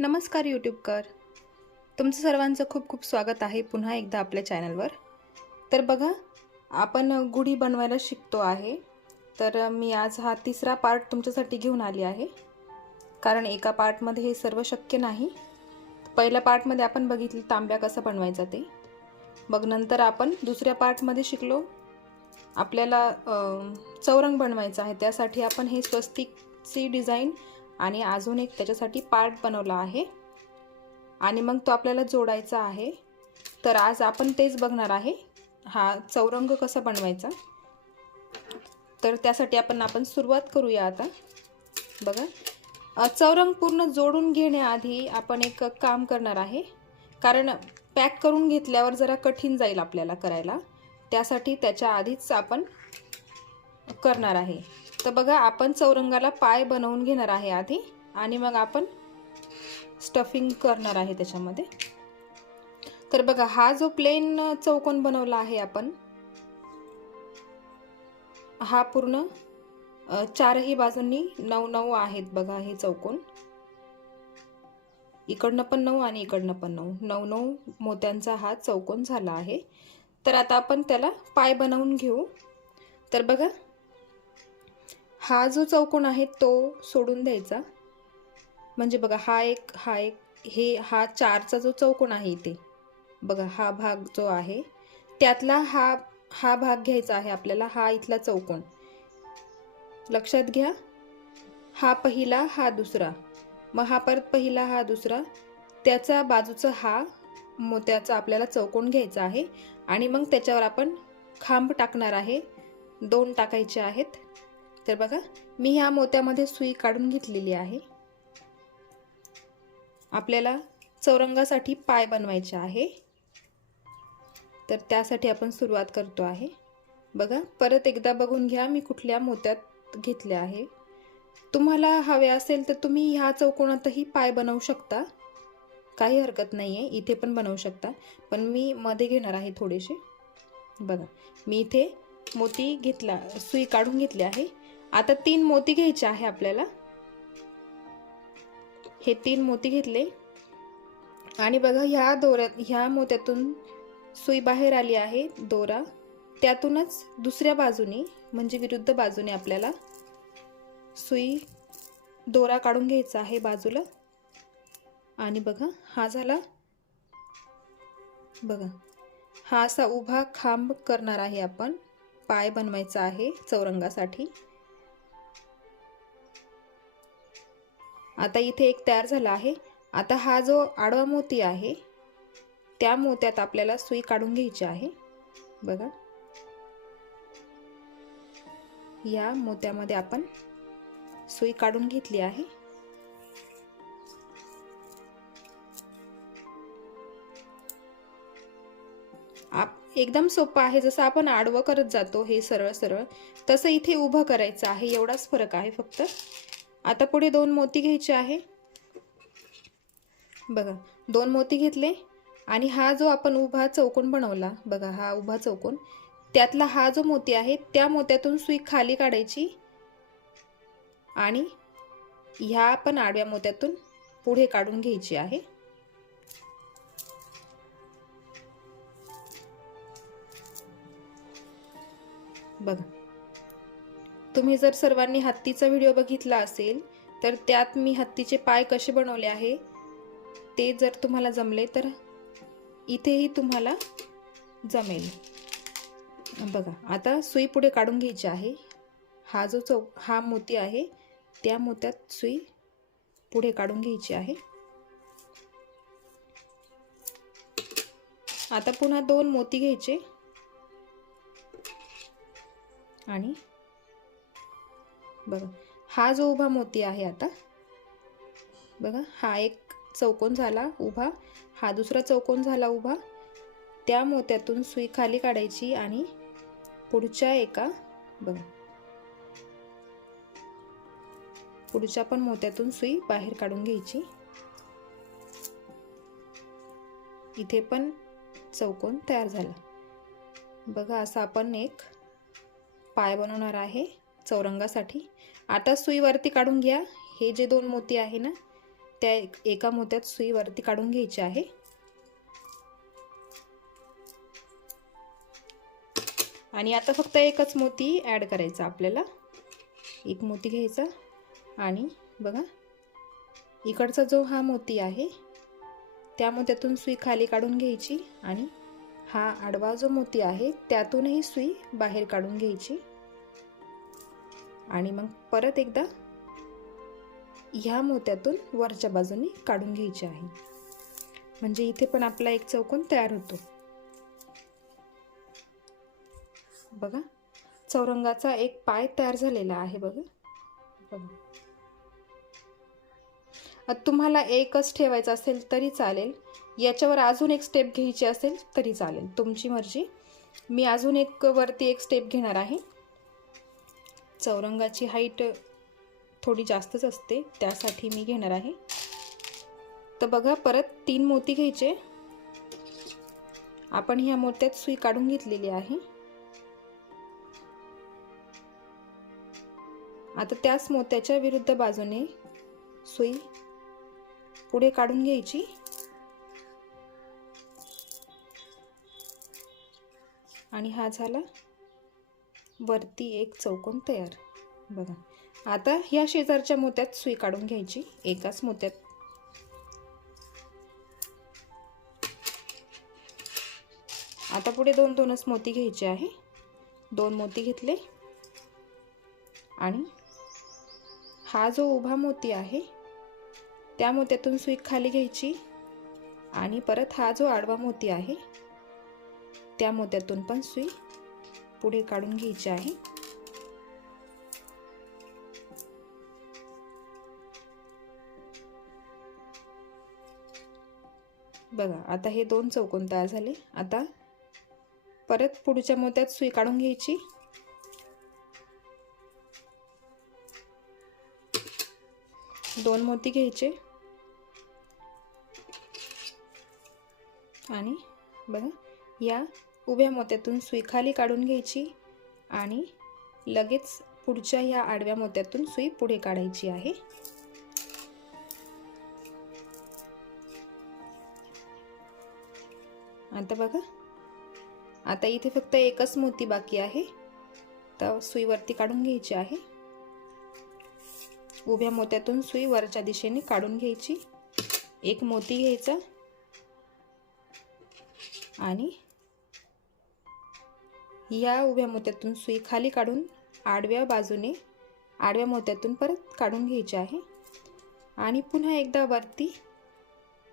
नमस्कार यूट्यूबकर, तुमचं सर्वांचं खूप खूप स्वागत आहे पुन्हा एकदा आपल्या चॅनलवर। तर बघा, आपण गुढी बनवायला शिकतो आहे। तर मी आज हा तिसरा पार्ट तुमच्यासाठी घेऊन आली आहे, कारण एका पार्टमध्ये हे सर्व शक्य नाही। पहिल्या पार्टमध्ये आपण बघितलं तांब्या कसा बनवायचा ते, मग नंतर आपण दुसऱ्या पार्टमध्ये शिकलो आपल्याला चौरंग बनवायचा आहे। त्यासाठी आपण हे स्वस्तिकची डिझाइन आणि अजून एक त्याच्यासाठी पार्ट बनवला आहे आणि मग तो आपल्याला जोडायचा आहे। तर आज आपण तेच बघणार आहे, हा चौरंग कसा बनवायचा। तर त्यासाठी आपण सुरुवात करूया आता। बघा, चौरंग पूर्ण जोडून घेण्याआधी आपण एक काम करणार आहे, कारण पॅक करून घेतल्यावर जरा कठीण जाईल आपल्याला करायला, त्यासाठी त्याच्या आधीच आपण करणार आहे। तर बघा, आपण चौरंगाला पाय बनवून घेणार आहे आधी आणि मग आपण स्टफिंग करणार आहे त्याच्यामध्ये। तर बघा, हा जो प्लेन चौकोन बनवला आहे आपण, हा पूर्ण चारही बाजूंनी 9-9 आहेत। बघा, हे चौकोन इकडनं पण 9 आणि इकडनं पण 9 मोत्यांचा हा चौकोन झाला आहे। तर आता आपण त्याला पाय बनवून घेऊ। तर बघा, हा जो चौकोन आहे तो सोडून द्यायचा, म्हणजे बघा हा 4चा जो चौकोन आहे इथे बघा, हा भाग जो आहे त्यातला हा भाग घ्यायचा आहे आपल्याला। हा इथला चौकोन लक्षात घ्या, हा पहिला, हा दुसरा, मग हा परत पहिला, हा दुसरा, त्याचा बाजूचा हा मोत्याचा आपल्याला चौकोन घ्यायचा आहे आणि मग त्याच्यावर आपण खांब टाकणार आहे, 2 टाकायचे आहेत। तर बघा, मी ह्या मोत्यामध्ये सुई काढून घेतलेली आहे। आपल्याला चौरंगासाठी पाय बनवायचे आहे, तर त्यासाठी आपण सुरुवात करतो आहे। बघा, परत एकदा बघून घ्या मी कुठल्या मोत्यात घेतले आहे। तुम्हाला हवे असेल तर तुम्ही ह्या चौकोनातही पाय बनवू शकता, काही हरकत नाहीये, इथे पण बनवू शकता, पण मी मध्ये घेणार आहे थोडेसे। बघा, मी इथे मोती घेतला, सुई काढून घेतली आहे। आता 3 मोती घ्यायचे आहे आपल्याला। हे 3 मोती घेतले आणि बघा, ह्या मोत्यातून सुई बाहेर आली आहे, दोरा, त्यातूनच दुसऱ्या बाजूने म्हणजे विरुद्ध बाजूने आपल्याला दोरा काढून घ्यायचा आहे बाजूला। आणि बघा, हा झाला। बघा, हा असा उभा खांब करणार आहे आपण, पाय बनवायचा आहे चौरंगासाठी। आता इथे एक तयार झाला आहे। आता हा जो आडवा मोती आहे त्या मोत्यात आपल्याला सुई काढून घ्यायची आहे। बघा, या मोत्यामध्ये आपण सुई काढून घेतली आहे। एकदम सोपं आहे, जसं आपण आडवं करत जातो हे सरळ सरळ, तसं इथे उभं करायचं आहे, एवढाच फरक आहे फक्त। आता पुढे 2 मोती घ्यायचे आहे। बघा, 2 मोती घेतले आणि हा जो आपण उभा चौकोन बनवला, बघा हा उभा चौकोन, त्यातला हा जो मोती आहे त्या मोत्यातून सुई खाली काढायची आणि ह्या आपण आडव्या मोत्यातून पुढे काढून घ्यायची आहे। बघा, तुम्ही जर सर्वांनी हत्तीचा व्हिडिओ बघितला असेल तर त्यात मी हत्तीचे पाय कसे बनवले आहे ते जर तुम्हाला जमले तर इथेही तुम्हाला जमेल। बघा, आता सुई पुढे काढून घ्यायची आहे। हा जो हा मोती आहे त्या मोत्यात सुई पुढे काढून घ्यायची आहे। आता पुन्हा 2 मोती घ्यायचे आणि बघा, हा जो उभा मोती आहे, आता बघा, हा एक चौकोन झाला उभा, हा दुसरा चौकोन झाला उभा, त्या मोत्यातून सुई खाली काढायची आणि पुढच्या बघा, पुढच्या पण मोत्यातून सुई बाहेर काढून घ्यायची। इथे पण चौकोन तयार झाला। बघा, असा आपण एक पाय बनवणार आहे चौरंगासाठी। आता सुई वरती काढून घ्या, हे जे 2 मोती आहे ना त्या एका मोत्यात सुई वरती काढून घ्यायची आहे। आणि आता फक्त एकच मोती ॲड करायचा आपल्याला। एक मोती घ्यायचा आणि बघा इकडचा जो हा मोती आहे त्या मोत्यातून सुई खाली काढून घ्यायची आणि हा आडवा जो मोती आहे त्यातूनही सुई बाहेर काढून घ्यायची आणि मग परत एकदा ह्या मोत्यातून वरच्या बाजूने काढून घ्यायची आहे। म्हणजे इथे पण आपला एक चौकोन तयार होतो। बघा चौरंगाचा एक पाय तयार झालेला आहे। बघा तुम्हाला एकच ठेवायचा असेल तरी चालेल, याच्यावर अजून एक स्टेप घ्यायची असेल तरी चालेल, तुमची मर्जी। मी अजून एक वरती एक स्टेप घेणार आहे। चौरंगाची हाईट थोडी जास्तच असते त्यासाठी मी घेणार आहे। तर बघा परत 3 मोती घ्यायचे। आपण ह्या मोत्यात सुई काढून घेतलेली आहे। आता त्याच मोत्याच्या विरुद्ध बाजूने सुई पुढे काढून घ्यायची आणि हा झाला वरती एक चौकोन तयार। बघा आता ह्या शेजारच्या मोत्यात सुई काढून घ्यायची एकाच मोत्यात। आता पुढे दोनच मोती घ्यायचे आहे। 2 मोती घेतले आणि हा जो उभा मोती आहे त्या मोत्यातून सुई खाली घ्यायची आणि परत हा जो आडवा मोती आहे त्या मोत्यातून पण सुई पुढे काढून घ्यायची आहे। बघा आता हे 2 चौकोन तयार झाले। आता परत पुढच्या मोत्यात सुई काढून घ्यायची, 2 मोती घ्यायचे आणि बघा या उभ्या मोत्यातून सुई खाली काढून घ्यायची आणि लगेच पुढच्या या आडव्या मोत्यातून सुई पुढे काढायची आहे। आता बघा आता इथे फक्त एकच मोती बाकी आहे, तर सुई वरती काढून घ्यायची आहे। उभ्या मोत्यातून सुई वरच्या दिशेने काढून घ्यायची, एक मोती घ्यायचा आणि या उभ्या मोत्यातून सुई खाली काढून आडव्या बाजूने आडव्या मोत्यातून परत काढून घ्यायची आहे आणि पुन्हा एकदा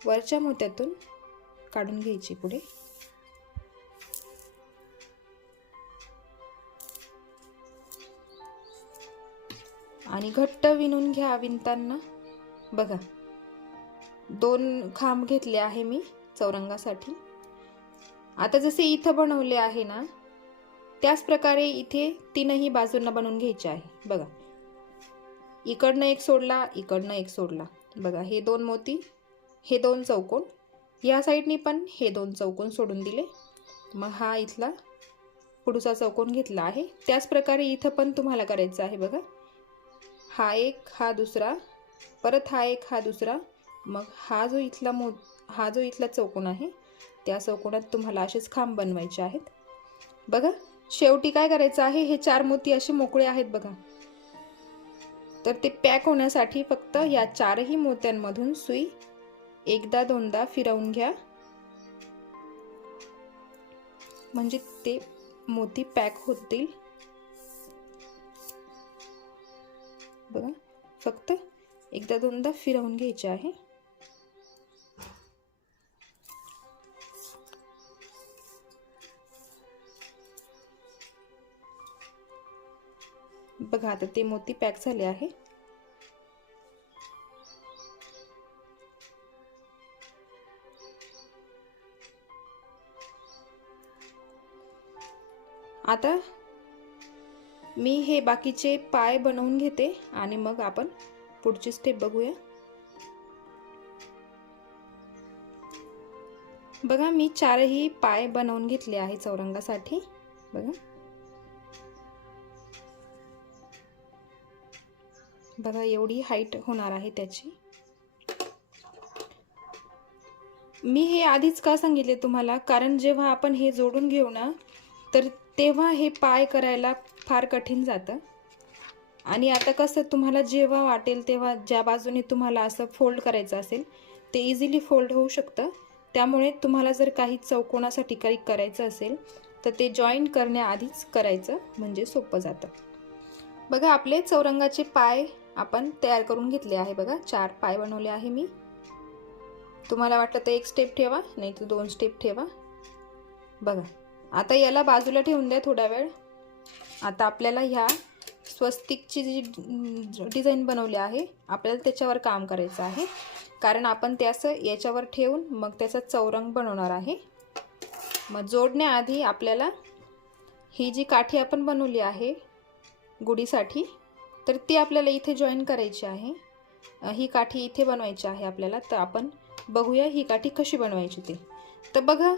वरच्या मोत्यातून काढून घ्यायची पुढे। आणि घट्ट विणून घ्या। विणताना बघा 2 खांब घेतले आहे मी चौरंगासाठी। आता जसे इथं बनवले आहे ना त्याच प्रकारे इथे 3ही बाजूंना बनवून घ्यायचे आहे। बघा इकडनं एक सोडला, इकडनं एक सोडला। बघा हे 2 मोती, हे 2 चौकोन, या साईडनी पण हे 2 चौकोन सोडून दिले। मग हा इथला पुढचा चौकोन घेतला आहे। त्याच प्रकारे इथं पण तुम्हाला करायचं आहे। बघा हा एक, हा दुसरा, परत हा एक, हा दुसरा, मग हा जो इथला चौकोन आहे त्या चौकोनात तुम्हाला असेच खांब बनवायचे आहेत। बघा शेवटी काय करायचं आहे, हे 4 मोती असे मोकळे आहेत बघा, तर ते पॅक होण्यासाठी फक्त या 4ही मोत्यांमधून सुई एकदा दोनदा फिरवून घ्या, म्हणजे ते मोती पॅक होतील। बघा फक्त एकदा दोनदा फिरवून घ्यायचे आहे। बघा आता ते मोती पॅक झाले आहे। आता मी हे बाकीचे पाय बनवून घेते आणि मग आपण पुढची स्टेप बघूया। बघा मी 4ही पाय बनवून घेतले आहे चौरंगासाठी। बघा बघा एवढी हाईट होणार आहे त्याची। मी हे आधीच का सांगितले तुम्हाला, कारण जेव्हा आपण हे जोडून घेऊ ना, तर तेव्हा हे पाय करायला फार कठीण जातं. आणि आता कसं तुम्हाला जेव्हा वाटेल तेव्हा ज्या बाजूने तुम्हाला असं फोल्ड करायचं असेल ते इझिली फोल्ड होऊ शकतं. त्यामुळे तुम्हाला जर काही चौकोनासाठी काही करायचं असेल तर ते जॉईन करण्याआधीच करायचं, म्हणजे सोपं जातं. बघा आपले चौरंगाचे पाय आपण तयार करून घेतले आहे. बघा 4 पाय बनवले आहे मी. तुम्हाला वाटलं तर एक स्टेप ठेवा, नाही तर 2 स्टेप ठेवा. बघा आता याला बाजूला ठेवून द्या थोडा वेळ. आता आपल्याला ह्या स्वस्तिकची जी डिझाईन बनवली आहे आपल्याला त्याच्यावर काम करायचं आहे, कारण आपण ते असं याच्यावर ठेवून मग त्याचा चौरंग बनवणार आहे. मग जोडण्याआधी आपल्याला ही जी काठी आपण बनवली आहे गुढीसाठी, तर ती आपल्याला इथे जॉईन करायची आहे. ही काठी इथे बनवायची आहे आपल्याला. तर आपण बघूया ही काठी कशी बनवायची ते. तर बघा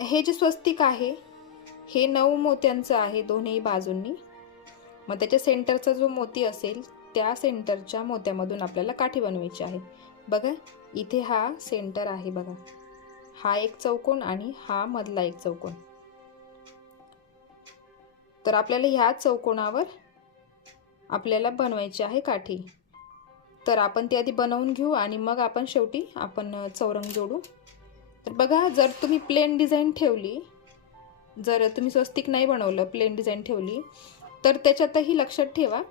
हे जे स्वस्तिक आहे हे 9 मोत्यांचं आहे दोन्ही बाजूंनी. मग त्याच्या सेंटरचा जो मोती असेल त्या सेंटरच्या मोत्यामधून आपल्याला काठी बनवायची आहे. बघा इथे हा सेंटर आहे. बघा हा एक चौकोन आणि हा मधला एक चौकोन. तर आपल्याला ह्या चौकोनावर आपल्याला बनवायची आहे काठी. तर आपण ती आधी बनवून घेऊ आणि मग आपण शेवटी आपण चौरंग जोडू. तर बघा जर तुम्ही प्लेन डिझाईन ठेवली, जर तुम्ही स्वस्तिक नाही बनवलं प्लेन डिझाईन ठेवली, तर त्याच्यातही लक्षात ठेवा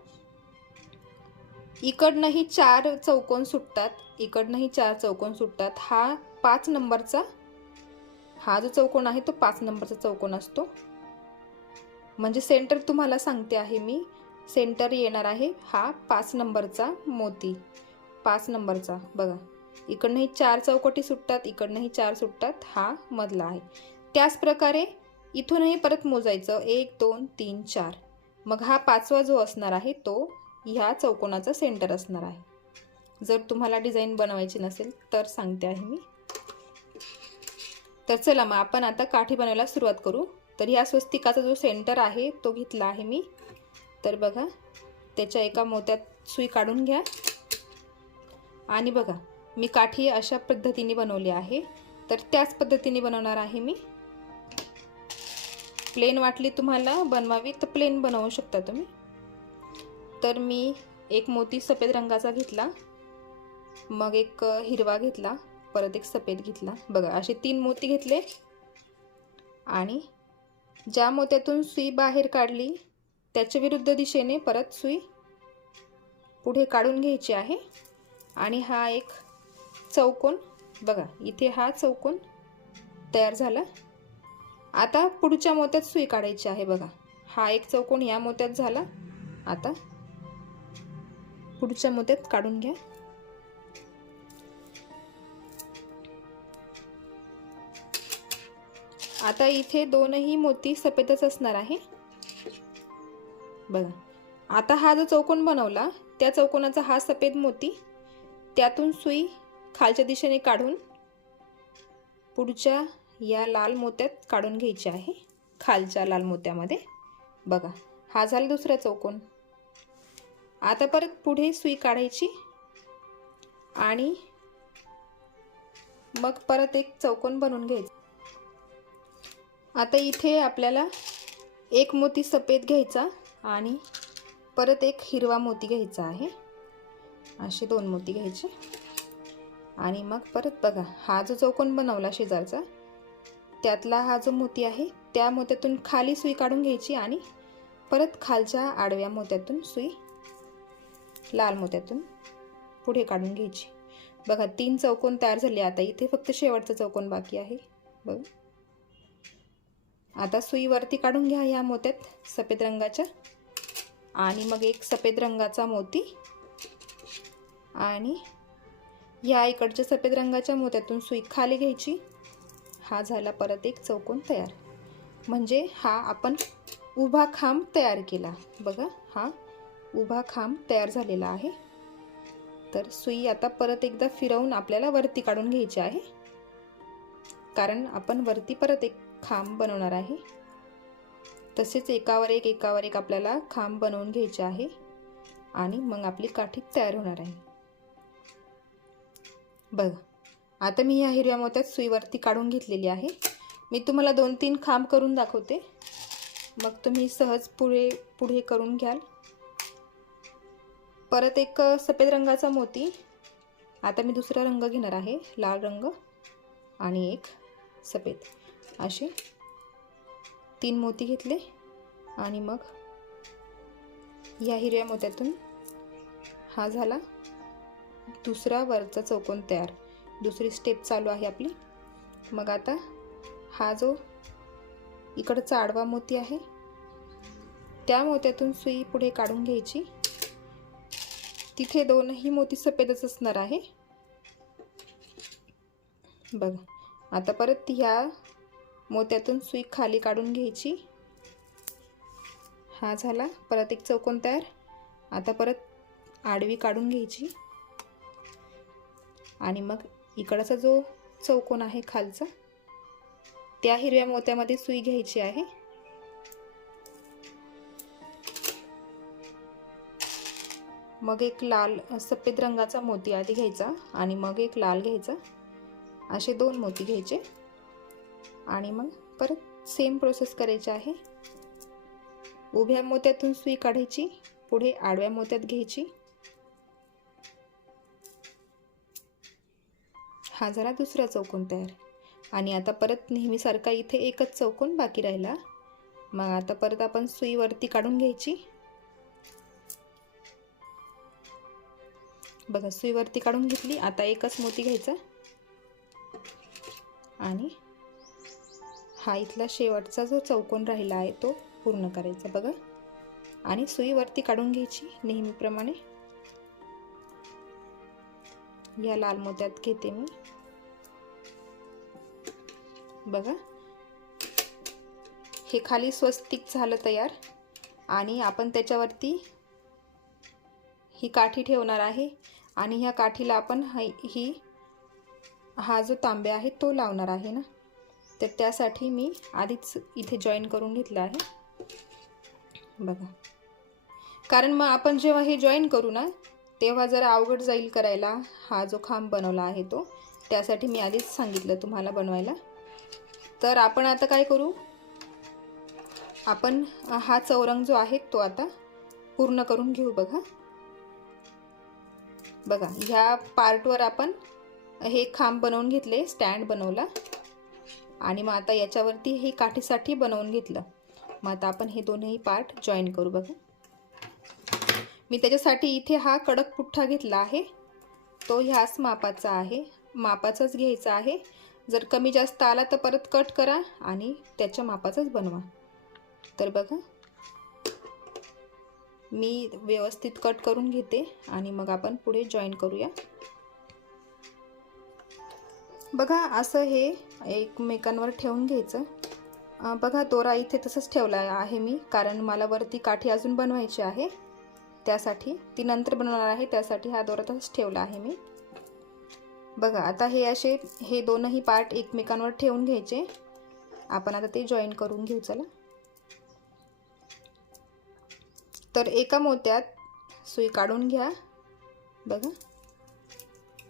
इकडनंही 4 चौकोन सुटतात, इकडनंही 4 चौकोन सुटतात. हा 5 नंबरचा, हा जो चौकोन आहे तो 5 नंबरचा चौकोन असतो. म्हणजे सेंटर तुम्हाला सांगते आहे मी, सेंटर येणार आहे हा 5 नंबरचा मोती, 5 नंबरचा. बघा इकडनंही 4 चौकटी सुटतात, इकडनंही 4 सुटतात, हा मधला आहे. त्याच प्रकारे इथूनही परत मोजायचं 1 2 3 4. मग हा 5वा जो असणार आहे तो ह्या चौकोनाचा सेंटर असणार आहे. जर तुम्हाला डिझाईन बनवायची नसेल तर सांगते आहे मी. तर चला मग आपण आता काठी बनवायला सुरुवात करू. तर ह्या स्वस्तिकाचा जो सेंटर आहे तो घेतला आहे मी. तर बघा त्याच्या एका मोत्यात सुई काढून घ्या आणि बघा मी काठी अशा पद्धतीने बनवली आहे. तर त्याच पद्धतीने बनवणार आहे मी. प्लेन वाटली तुम्हाला बनवावी तर प्लेन बनवू शकता तुम्ही. तर मी एक मोती सफेद रंगाचा घेतला, मग एक हिरवा घेतला, परत एक सफेद घेतला. बघा असे 3 मोती घेतले आणि ज्या मोत्यातून सुई बाहेर काढली त्याच्या विरुद्ध दिशेने परत सुई पुढे काढून घ्यायची आहे. आणि हा एक चौकोन, बघा इथे हा चौकोन तयार झाला. आता पुढच्या मोत्यात सुई काढायची आहे. बघा हा एक चौकोन या मोत्यात झाला. आता पुढच्या मोत्यात काढून घ्या. आता इथे दोनही मोती सफेदच असणार आहे. बघा आता हा जो चौकोन बनवला त्या चौकोनाचा हा सफेद मोती, त्यातून सुई खालच्या दिशेने काढून पुढच्या या लाल मोत्यात काढून घ्यायची आहे, खालच्या लाल मोत्यामध्ये. बघा हा झाला दुसरा चौकोन. आता परत पुढे सुई काढायची आणि मग परत एक चौकोन बनवून घ्यायचा. आता इथे आपल्याला एक मोती सफेद घ्यायचा आणि परत एक हिरवा मोती घ्यायचा आहे. असे 2 मोती घ्यायचे आणि मग परत बघा हा जो चौकोन बनवला शेजारचा त्यातला हा जो मोती आहे त्या मोत्यातून खाली सुई काढून घ्यायची आणि परत खालच्या आडव्या मोत्यातून सुई लाल मोत्यातून पुढे काढून घ्यायची. बघा 3 चौकोन तयार झाले. आता इथे फक्त शेवटचा चौकोन बाकी आहे. बघा आता सुई वरती काढून घ्या या मोत्यात सफेद रंगाच्या आणि मग एक सफेद रंगाचा मोती आणि या इकडच्या सफेद रंगाच्या मोत्यातून सुई खाली घ्यायची. हा झाला परत एक चौकोन तयार. म्हणजे हा आपण उभा खांब तयार केला. बघा हा उभा खांब तयार झालेला आहे. तर सुई आता परत एकदा फिरवून आपल्याला वरती काढून घ्यायची आहे, कारण आपण वरती परत एक खांब बनवणार आहे. तसेच एकावर एक आपल्याला खांब बनवून घ्यायचे आहे आणि मग आपली काठी तयार होणार आहे. बघा आता मी ह्या हिरव्या मोत्यात सुईवरती काढून घेतलेली आहे. मी तुम्हाला 2-3 खांब करून दाखवते, मग तुम्ही सहज पुढे करून घ्याल. परत एक सफेद रंगाचा मोती. आता मी दुसरा रंग घेणार आहे, लाल रंग आणि एक सफेद. असे 3 मोती घेतले आणि मग या हिरव्या मोत्यातून हा झाला दुसरा वरचा चौकोन तयार. दुसरी स्टेप चालू आहे आपली. मग आता हा जो इकडचा आडवा मोती आहे त्या मोत्यातून सुई पुढे काढून घ्यायची. तिथे दोनही मोती सफेदच असणार आहे बघा. आता परत ह्या मोत्यातून सुई खाली काढून घ्यायची. हा झाला परत एक चौकोन तयार. आता परत आडवी काढून घ्यायची आणि मग इकडचा जो चौकोन आहे खालचा त्या हिरव्या मोत्यामध्ये सुई घ्यायची आहे. मग एक लाल सफेद रंगाचा मोती आधी घ्यायचा आणि मग एक लाल घ्यायचा. असे 2 मोती घ्यायचे आणि मग परत सेम प्रोसेस करायची आहे. उभ्या मोत्यातून सुई काढायची, पुढे आडव्या मोत्यात घ्यायची. हा झाला दुसरा चौकोन तयार. आणि आता परत नेहमीसारखा इथे एकच चौकोन बाकी राहिला. मग आता परत आपण सुई वरती काढून घ्यायची बघा. सुई वरती काढून घेतली. आता एकच मोती घ्यायचा आणि हा इथला शेवटचा जो चौकोन राहिला आहे तो पूर्ण करायचा बघा. आणि सुई वरती काढून घ्यायची नेहमीप्रमाणे. या लाल मोत्यात घेते मी बघा. हे खाली स्वस्तिक झालं तयार. आणि आपण त्याच्यावरती ही काठी ठेवणार आहे आणि ह्या काठीला आपण हा जो तांब्या आहे तो लावणार आहे ना. तर त्यासाठी मी आधीच इथे जॉईन करून घेतलं आहे बघा. कारण मग आपण जेव्हा हे जॉईन करू ना तेव्हा जरा अवघड जाईल करायला. हा जो खांब बनवला आहे तो, त्यासाठी मी आधीच सांगितलं तुम्हाला बनवायला. तर आपण आता काय करू, आपण हा चौरंग जो आहे तो आता पूर्ण करून घेऊ बघा. बघा ह्या पार्टवर आपण हे खांब बनवून घेतले, स्टँड बनवला आणि मग आता याच्यावरती हे काठीसाठी बनवून घेतलं. मग आता आपण हे दोन्ही पार्ट जॉईन करू बघा. मी त्याच्यासाठी इथे हा कडक पुठ्ठा घेतला आहे. तो ह्याच मापाचा आहे, मापाचाच घ्यायचा आहे. जर कमी जास्त आला तर परत कट करा आणि त्याच्या मापाचाच बनवा. तर बघा मी व्यवस्थित कट करून घेते आणि मग आपण पुढे जॉईन करूया. बघा असं हे एकमेकांवर ठेवून घ्यायचं. बघा दोरा इथे तसंच ठेवला आहे मी, कारण मला वरती काठी अजून बनवायची आहे. त्यासाठी ती नंतर बनवणार आहे, त्यासाठी हा दोरा तसंच ठेवला आहे मी. बघा आता हे दोनही पार्ट एकमेकांवर ठेवून घ्यायचे. आपण आता ते जॉईन करून घेऊ चला. तर एका मोत्यात सुई काढून घ्या बघा.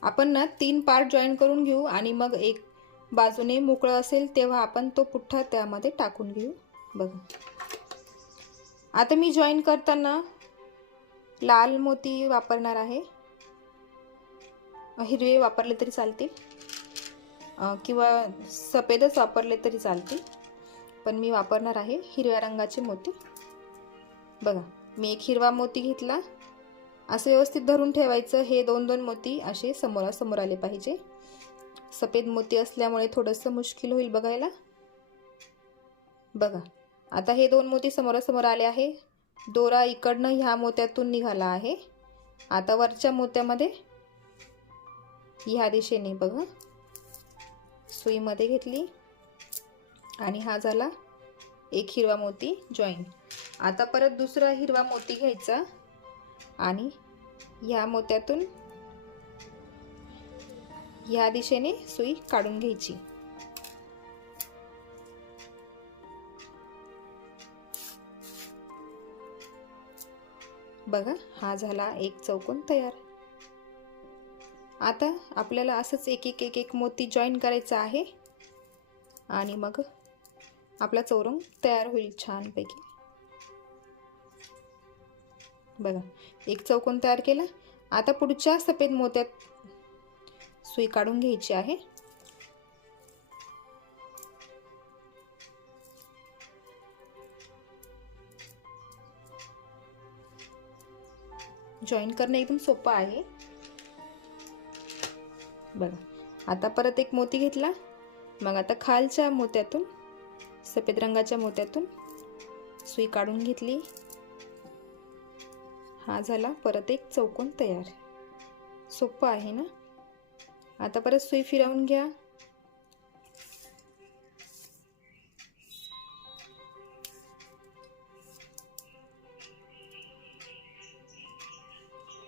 आपण ना 3 पार्ट जॉईन करून घेऊ आणि मग एक बाजूने मोकळं असेल तेव्हा आपण तो पुठ्ठा त्यामध्ये टाकून घेऊ बघा. आता मी जॉईन करताना लाल मोती वापरणार आहे. हिरवे वापरले तरी चालतील किंवा सफेदच वापरले तरी चालतील, पण मी वापरणार आहे हिरव्या रंगाचे मोती बघा. मी एक हिरवा मोती घेतला. असं व्यवस्थित धरून ठेवायचं. हे 2-2 मोती असे समोरासमोर आले पाहिजे. सफेद मोती असल्यामुळे थोडंसं मुश्किल होईल बघायला बघा. आता हे 2 मोती समोरासमोर आले आहे. दोरा इकडनं ह्या मोत्यातून निघाला आहे. आता वरच्या मोत्यामध्ये ह्या दिशेने बघा सुईमध्ये घेतली आणि हा झाला एक हिरवा मोती जॉईन. आता परत दुसरा हिरवा मोती घ्यायचा आणि ह्या मोत्यातून ह्या दिशेने सुई काढून घ्यायची. बघा हा झाला एक चौकोन तयार. आता आपल्याला असंच एक एक एक एक मोती जॉईन करायचा आहे आणि मग आपला चौरंग तयार होईल छानपैकी. बघा, एक चौकोन तयार केला. आता पुढच्या सफेद मोत्यात सुई काढून घ्यायची आहे. जॉईन करणं एकदम सोपं आहे. बघा, आता परत एक मोती घेतला. मग आता खालच्या मोत्यातून, सफेद रंगाच्या मोत्यातून सुई काढून घेतली. हा झाला परत एक चौकोन तयार. सोपं आहे ना. आता परत सुई फिरवून घ्या.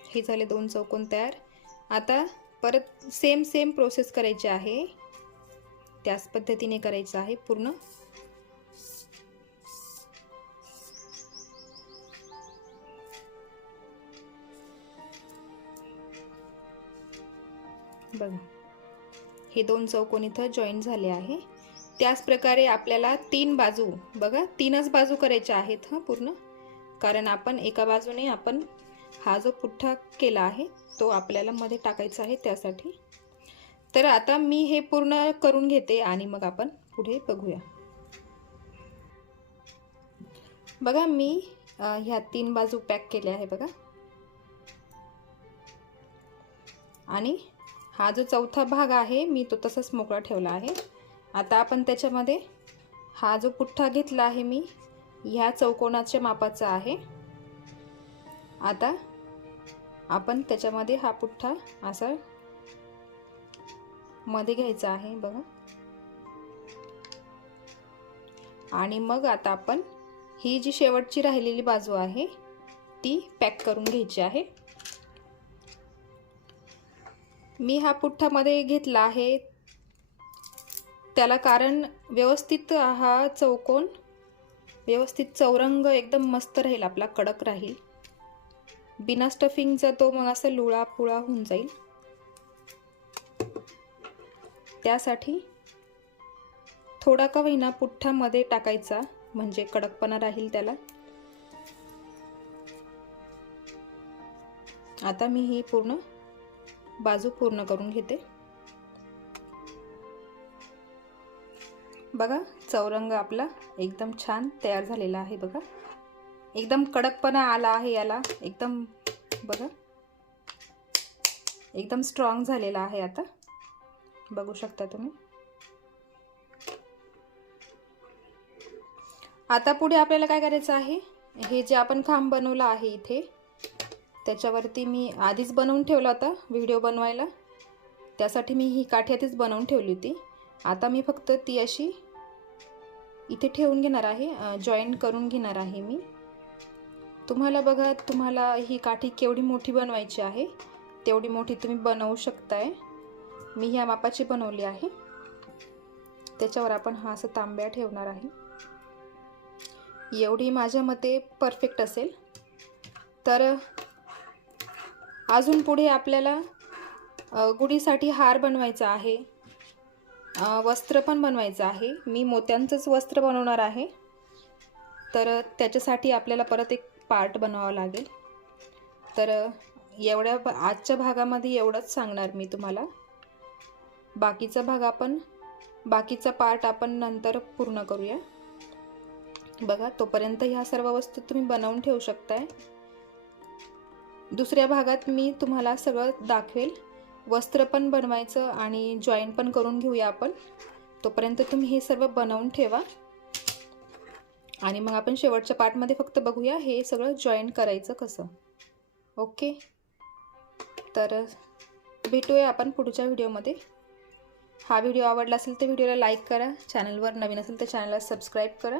हे झाले 2 चौकोन तयार. आता परत सेम प्रोसेस करायची आहे. त्याच पद्धतीने करायचं आहे पूर्ण. बघा, हे 2 चौकोन इथं जॉईन झाले आहे. त्याच प्रकारे आपल्याला 3 बाजू, बघा 3च बाजू करायच्या आहेत हा पूर्ण. कारण आपण एका बाजूने आपण हा जो पुठ्ठा केला आहे तो आपल्याला मध्ये टाकायचा आहे त्यासाठी. तर आता मी हे पूर्ण करून घेते आणि मग आपण पुढे बघूया. बघा, मी ह्या 3 बाजू पॅक केल्या आहे बघा. आणि हा जो चौथा भाग आहे मी तो तसाच मोकळा ठेवला आहे. आता आपण त्याच्यामध्ये हा जो पुठ्ठा घेतला आहे मी ह्या चौकोनाच्या मापाचा आहे. आता आपण त्याच्यामध्ये हा पुठ्ठा असा मध्ये घ्यायचा आहे बघा. आणि मग आता आपण ही जी शेवटची राहिलेली बाजू आहे ती पॅक करून घ्यायची आहे. मी हा पुठ्ठा मध्ये घेतला आहे त्याला कारण व्यवस्थित हा चौकोन व्यवस्थित चौरंग एकदम मस्त राहील, आपला कडक राहील. बिना स्टफिंगचा तो मग असं लुळा पुळा होऊन जाईल. त्यासाठी थोडा का होईना पुठ्ठा मध्ये टाकायचा म्हणजे कडकपणा राहील त्याला. आता मी ही पूर्ण बाजू पूर्ण करून घेते. बघा, चौरंग आपला एकदम छान तयार झालेला आहे बघा. एकदम कडकपणा आला आहे याला एकदम. बघा, एकदम स्ट्रॉंग झालेला आहे. आता बघू शकता तुम्ही. आता पुढे आपल्याला काय करायचं आहे, हे जे आपण खांब बनवला आहे इथे त्याच्यावरती मी आधीच बनवून ठेवला होता व्हिडिओ बनवायला. त्यासाठी मी ही काठी आधीच बनवून ठेवली होती. आता मी फक्त ती अशी इथे ठेवून घेणार आहे, जॉईन करून घेणार आहे मी. तुम्हाला बघा, तुम्हाला ही काठी केवढी मोठी बनवायची आहे तेवढी मोठी तुम्ही बनवू शकताय. मी ह्या मापाची बनवली आहे. त्याच्यावर आपण हा असं तांब्या ठेवणार आहे. एवढी माझ्या मते परफेक्ट असेल. तर अजून पुढे आपल्याला गुढीसाठी हार बनवायचा आहे, वस्त्र पण बनवायचं आहे. मी मोत्यांचंच वस्त्र बनवणार आहे. तर त्याच्यासाठी आपल्याला परत एक पार्ट बनवावा लागेल. तर एवढ्या आजच्या भागामध्ये एवढंच सांगणार मी तुम्हाला. बाकीचा पार्ट आपण नंतर पूर्ण करूया. बघा, तोपर्यंत ह्या सर्व वस्तू तुम्ही बनवून ठेवू शकताय. दुसऱ्या भागात मी तुम्हाला सगळं दाखवेल. वस्त्र पण बनवायचं आणि जॉईन पण करून घेऊया आपण. तोपर्यंत तुम्ही हे सर्व बनवून ठेवा आणि मग आपण शेवटच्या पार्टमध्ये फक्त बघूया हे सगळं जॉईन करायचं कसं. ओके, तर भेटूया आपण पुढच्या व्हिडिओमध्ये. हा व्हिडिओ आवडला असेल तर व्हिडिओला लाईक करा. चॅनलवर नवीन असेल तर चॅनलला सबस्क्राईब करा.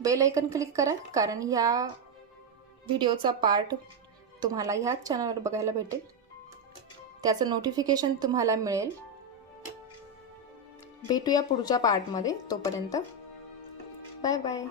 बेल आयकन क्लिक करा, कारण ह्या व्हिडिओचा पार्ट तुम्हाला ह्याच चॅनलवर बघायला भेटेल. त्याचं नोटिफिकेशन तुम्हाला मिळेल. भेटूया पुढच्या पार्टमध्ये. तोपर्यंत बाय बाय.